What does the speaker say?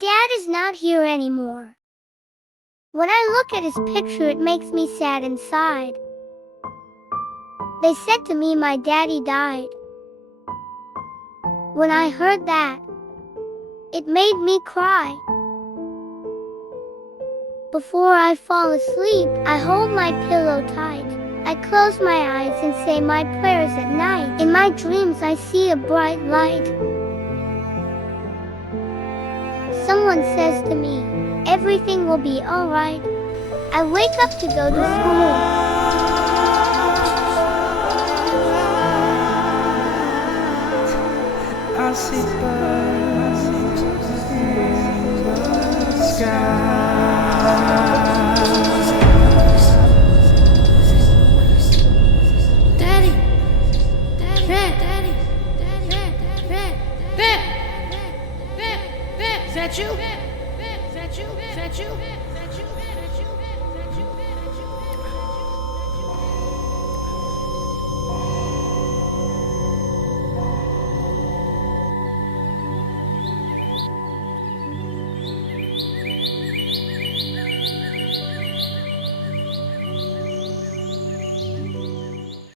Dad is not here anymore. When I look at his picture, it makes me sad inside. They said to me my daddy died. When I heard that, it made me cry. Before I fall asleep, I hold my pillow tight. I close my eyes and say my prayers at night. In my dreams I see a bright light. Someone says to me, everything will be alright. I wake up to go to school. I see birds in the sky. Daddy, Daddy, Ben, is that you? Is that you?